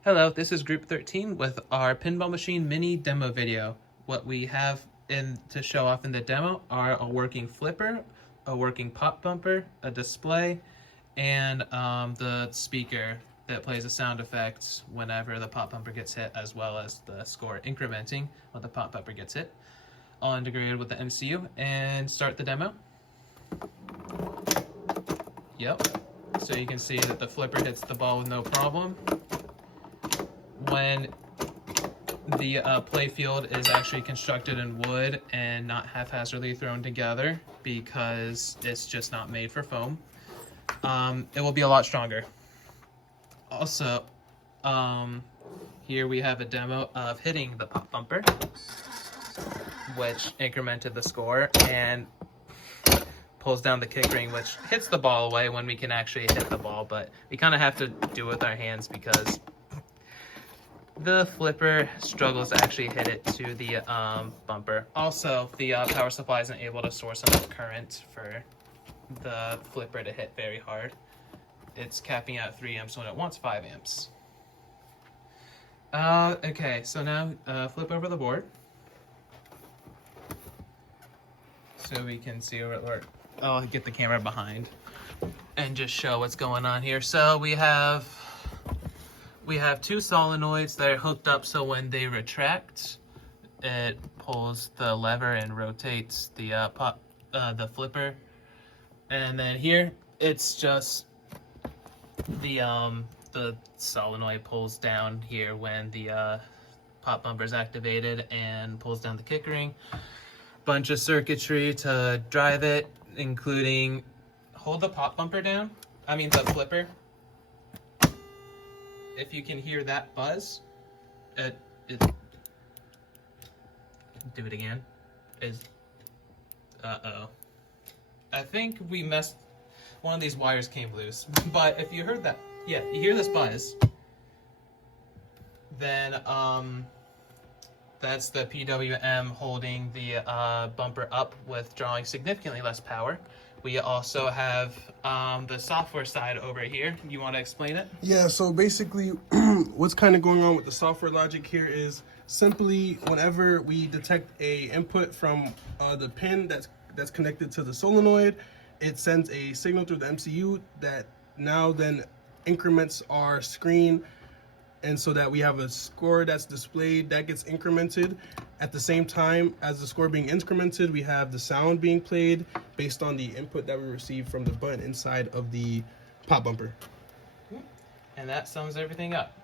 Hello, this is Group 13 with our pinball machine mini demo video. What we have to show off in the demo are a working flipper, a working pop bumper, a display, and the speaker that plays a sound effect whenever the pop bumper gets hit, as well as the score incrementing when the pop bumper gets hit. All integrated with the MCU, and start the demo. Yep, so you can see that the flipper hits the ball with no problem. When the play field is actually constructed in wood and not haphazardly thrown together because it's just not made for foam, it will be a lot stronger. Also, here we have a demo of hitting the pop bumper, which incremented the score, and pulls down the kick ring, which hits the ball away when we can actually hit the ball, but we kind of have to do it with our hands because the flipper struggles to actually hit it to the bumper. Also, the power supply isn't able to source enough current for the flipper to hit very hard. It's capping out 3 amps when it wants 5 amps. Okay, so now flip over the board so we can see where I'll get the camera behind and just show what's going on here. So we have 2 solenoids that are hooked up, so when they retract, it pulls the lever and rotates the flipper. And then here, it's just the solenoid pulls down here when the pop bumper is activated and pulls down the kick ring. Bunch of circuitry to drive it, including hold the pop bumper down. I mean the flipper. If you can hear that buzz, do it again. Uh-oh. I think we messed, one of these wires came loose. But if you heard that, yeah, you hear this buzz, then that's the PWM holding the bumper up with drawing significantly less power. We also have the software side over here. You want to explain it? Yeah, so basically what's kind of going on with the software logic here is simply whenever we detect a input from the pin that's connected to the solenoid, it sends a signal through the MCU that now then increments our screen, and so that we have a score that's displayed that gets incremented. At the same time as the score being incremented, we have the sound being played based on the input that we receive from the button inside of the pop bumper. And that sums everything up.